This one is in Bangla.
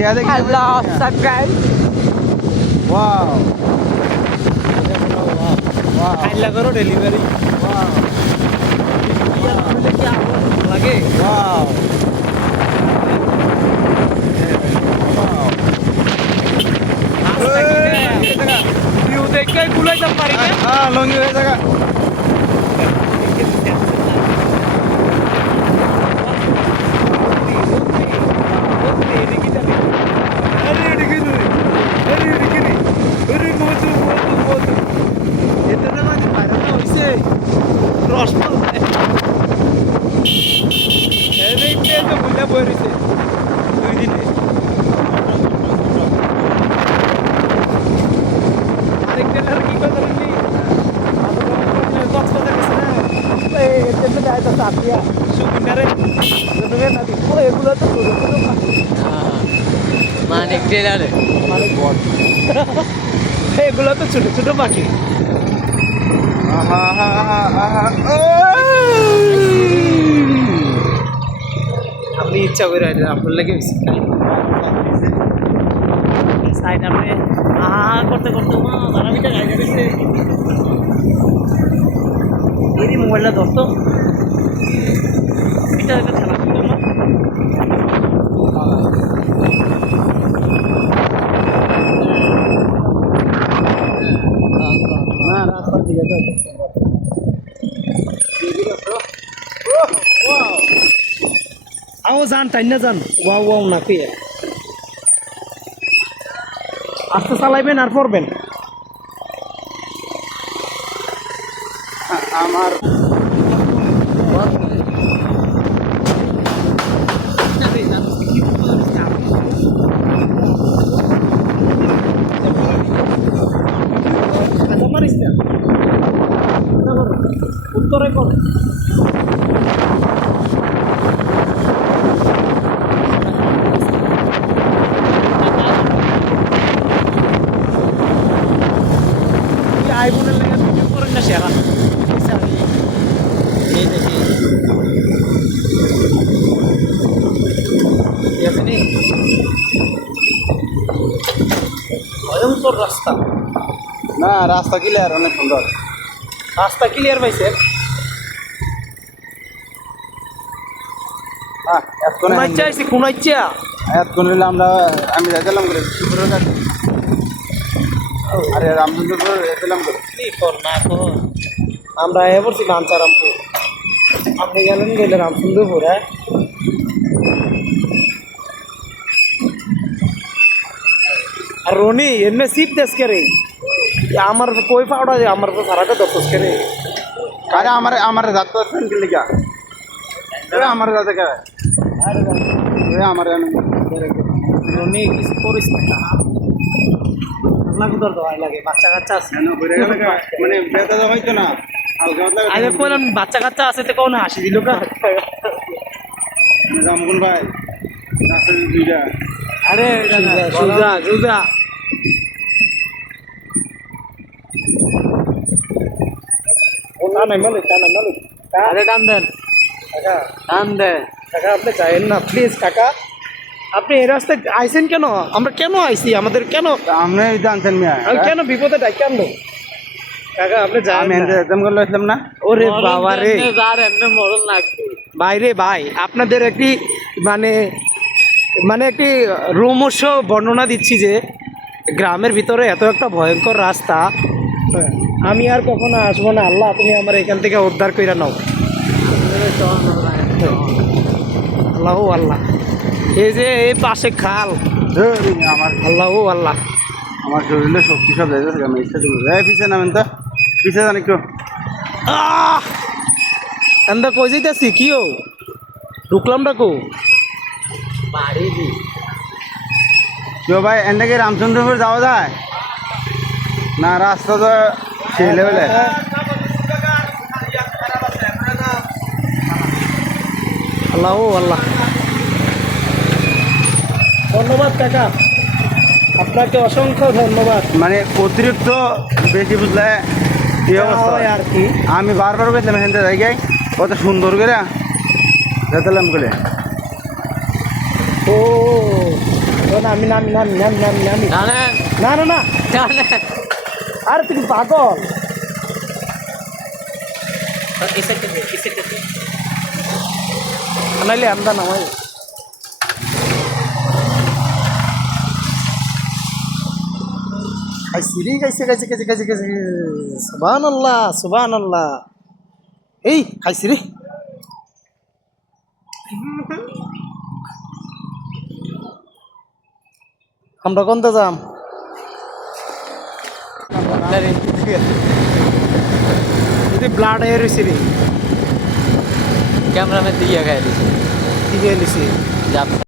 Allah, subscribe. Wow. Wow. খাইলা করো ডেলিভারি Wow. কি লাগে Wow. ভিউ দেখে গুলাইতাম পারি না Ah, longi হয়ে থাকা। Manik টেলারে এগুলো তো ছোট ছোট পাখি আহা আহা আহা আপনি ইচ্ছা করে আপনার লেগে বেশি খাই সাইড আপনি করতে করতে বারো মিটার আগে গেছে এরই মোবাইলটা ধরতো এটা একটা খেলা করতো না না রাস্তার দিকে তো আও যান তাই না যান ওয়াও ওয়াও না পেয়ে আস্তে চালাইবেন আর পড়বেন আমার উত্তরে করে আইফোনের লেগে ভিডিও করেন না সেরা এই দেখি এখানে ভয়ঙ্কর রাস্তা না রাস্তা ক্লিয়ার অনেক সুন্দর রাস্তা ক্লিয়ার পাইছে হ্যাঁ এতক্ষণ কোন ইচ্ছা আইছি কোন ইচ্ছা এতক্ষণ হইলে আমি যাইছিলাম করে শিবপুরের কাছে আরে রামচন্দ্রপুর এসেছিলাম করে কি কর না কর আমরা এ পড়ছি বাঞ্চারামপুর আপনি গেলে রামচন্দ্রপুর হ্যাঁ আর রনি এমনি সিপ দেশ কে আমার কই পাউডা আমার সারাটা দশ কে আরে আমার যাত্রা আসছেন কি লিখা আমার যাতে কে আমার রনি কিছু করিস না আপনাকে দর লাগে বাচ্চা কাচ্চা আছে মানে বেতা হইতো না আগে কইলাম বাচ্চা কাচ্চা আছে তো কোন হাসি দিল কা রামগুন ভাই আছে দুইটা আরে সুজা সুজা আরে টান দেন টান দেন কাকা আপনি চাইেন না প্লিজ কাকা আপনি এই রাস্তায় আইসেন কেন আমরা কেন আইসি আমাদের কেন আমরা জানতেন মিয়া আমি কেন বিপদে ডাকি আনলো কাকা আপনি যান আমি একদম করে আসলাম না ওরে বাবা রে ভাই রে ভাই আপনাদের একটি মানে মানে একটি রোমশ বর্ণনা দিচ্ছি যে গ্রামের ভিতরে এত একটা ভয়ঙ্কর রাস্তা আমি আর কখনো আসবো না আল্লাহ তুমি আমার এখান থেকে উদ্ধার করে নাও আল্লাহ আল্লাহ এই যে এই পাশে খাল আমার আল্লাহ আল্লাহ আমার শরীরে শক্তি সব যাইতেছে আমি ইচ্ছা দিব পিছিয়ে নামেন তো পিছিয়ে যান একটু আমরা কই যাইতেছি কিও ঢুকলাম ডাকো কেউ ভাই এন থেকে রামচন্দ্রপুর যাওয়া যায় না রাস্তা তো ছেলে বলে আল্লাহ আল্লাহ ধন্যবাদ কাকা আপনাকে অসংখ্য ধন্যবাদ মানে অতিরিক্ত বেশি বুঝলে কি অবস্থা হয় আর কি আমি বারবার গেছিলাম এখান থেকে জায়গায় কত সুন্দর করে যেতাম বলে ও নামি নামি নামি নামি নামি নামি জানেন না না না জানেন আরে তুই কি পাগল নাইলে আমরা নামাই খাইছি রে খাইছে সুবহানাল্লাহ এই খাইছি রে আমরা কোনটা যাম যদি ব্লাড এর হয়েছে রে ক্যামেরাম্যান দিয়ে খাই দিছি কি দিয়ে লিছি যাব